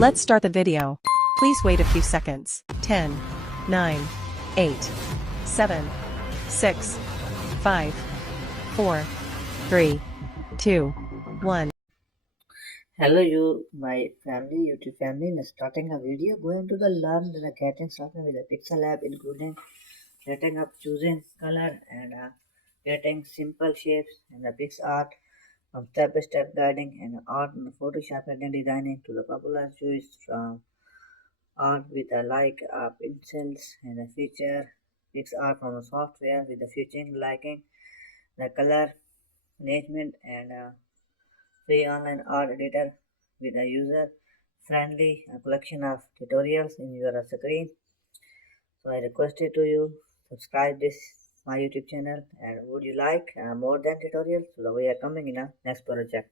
Let's start the video. Please wait a few seconds. 10, 9, 8, 7, 6, 5, 4, 3, 2, 1. Hello you my family, YouTube family. Now starting a video going to the learn the getting started with the pixel app, including setting up choosing color and getting simple shapes and the PSArt from step-by-step guiding and art and Photoshop and designing to the popular choice from art with a pencils and a feature PSArt from a software with the featuring liking the color management and free online art editor with a user-friendly collection of tutorials in your screen. So I requested to you subscribe this my YouTube channel, and would you like more than tutorials? So we are coming in a next project.